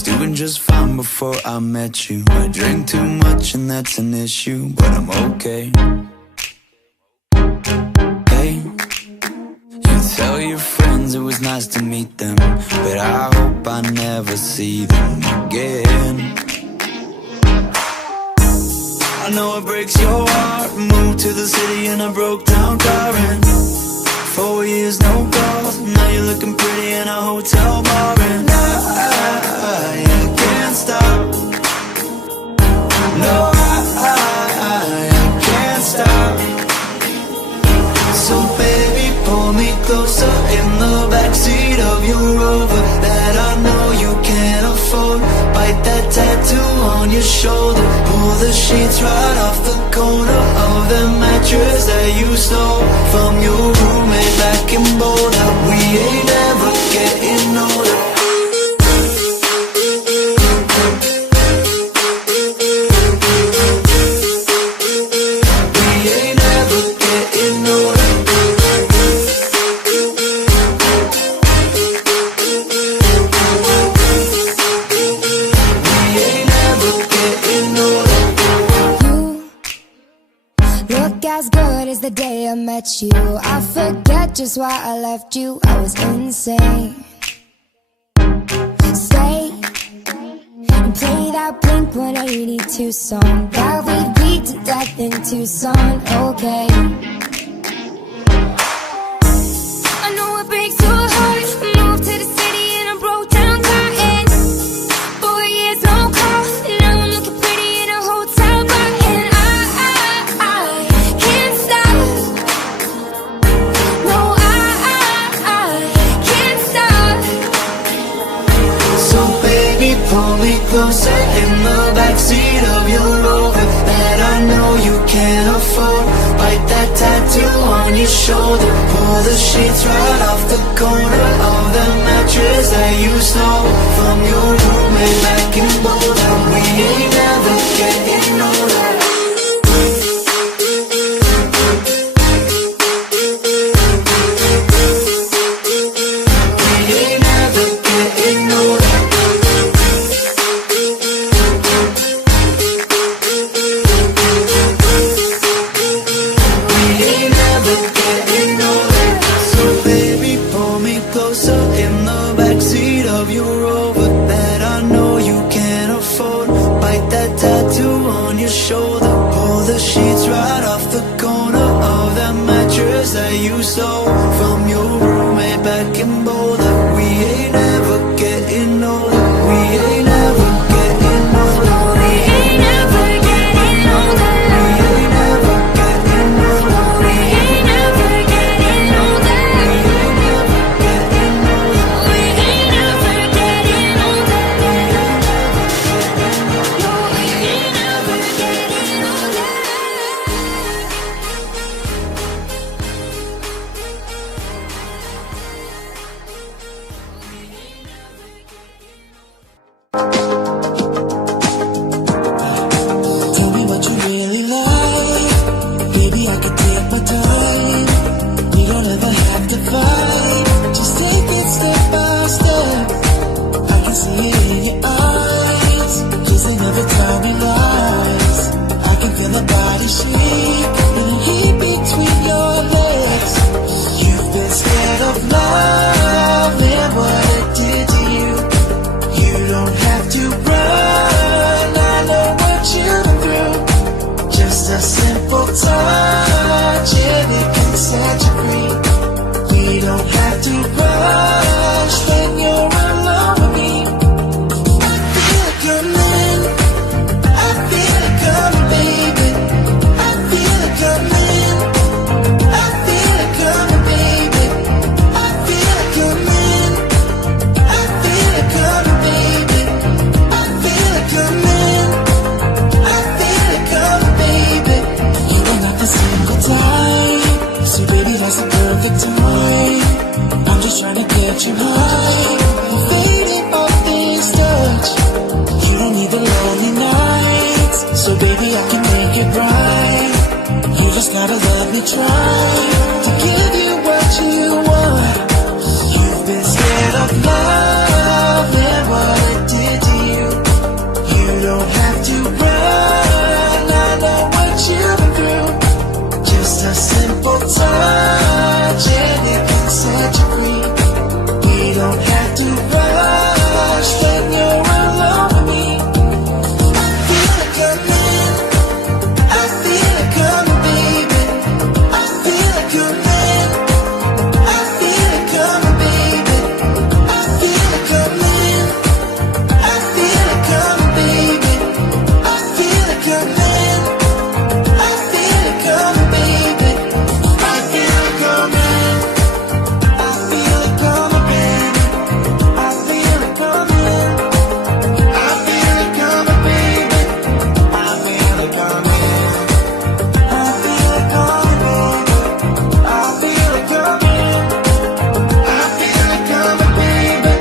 was doing just fine before I met you. I drink too much and that's an issue, but I'm okay. Hey, you tell your friends it was nice to meet them, but I hope I never see them again. I know it breaks your heart. Moved to the city in a broke down car, and 4 years no calls. Now you're looking pretty in a hotel bar, and I can't stop. No, I can't stop. So baby, pull me closer in the backseat of your Rover that I know you can't afford. Bite that tattoo on your shoulder. Pull the sheets right off the corner of the mattress that you stole from your roommate back in Boulder. We ain't never getting older. The day I met you, I forget just why I left you. I was insane. Stay and play that Blink-182 song that we beat to death in Tucson. Okay, I know it breaks your heart. Moved to the city in a broke down car, and 4 years no call. Now I'm looking pretty in a hotel bar, and I can't stop. No, I can't stop. So baby, pull me closer in the backseat of your Rover that I know you can't afford. Bite that tattoo on your shoulder. Pull the sheets right off the corner of the mattress that you stole from your roommate back in Boulder. We ain't never getting older. That you stole from your roommate back in Boulder. We ain't never getting older. We ain't never getting older. We ain't never getting older. We ain't never getting older. We ain't never getting older. We ain't never getting older. We ain't never getting older. Tell me what you really like. Baby, I could take my time. We don't ever have to fight. Just take it step by step. I can see it in your eyes. Kissing every time we lies. I can feel the body shake and the heat between your legs. You've been scared of love and what it did to you. You don't have to run. I know what you've been through. Just a simple touch and it can set you free. We don't have to rush when you're alone with me. I feel it coming. I feel it coming, baby. I feel it coming. I feel it coming, baby. I feel it coming. I feel it coming, baby. I feel it coming. I feel it coming, baby. You don't have to single time. So baby, that's the perfect time. I'm just trying to get you high. Fading off this touch. You don't need the lonely nights. So baby, I can make it right. You just gotta let me try to give you what you want. You've been scared of love and what it did to We don't have to rush when you're alone with me. I feel it coming, I feel it coming, baby. I feel it coming, I feel it coming, baby. I feel it coming, I feel it coming, baby. I feel it coming, I feel it coming, baby. I feel it coming, I feel it coming, baby. I feel it coming, I feel it coming, baby. I feel it coming, I feel it coming, baby. I feel it coming, I feel it coming, baby.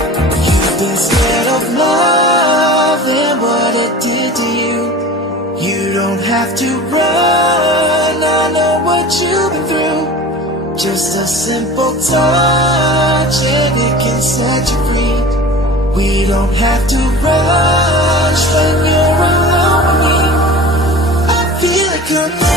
You've been scared of love and what it did to you. You don't have to run, I know what you've been through. Just a simple touch and it can set you free. We don't have to rush when you're alone with me. I feel it coming.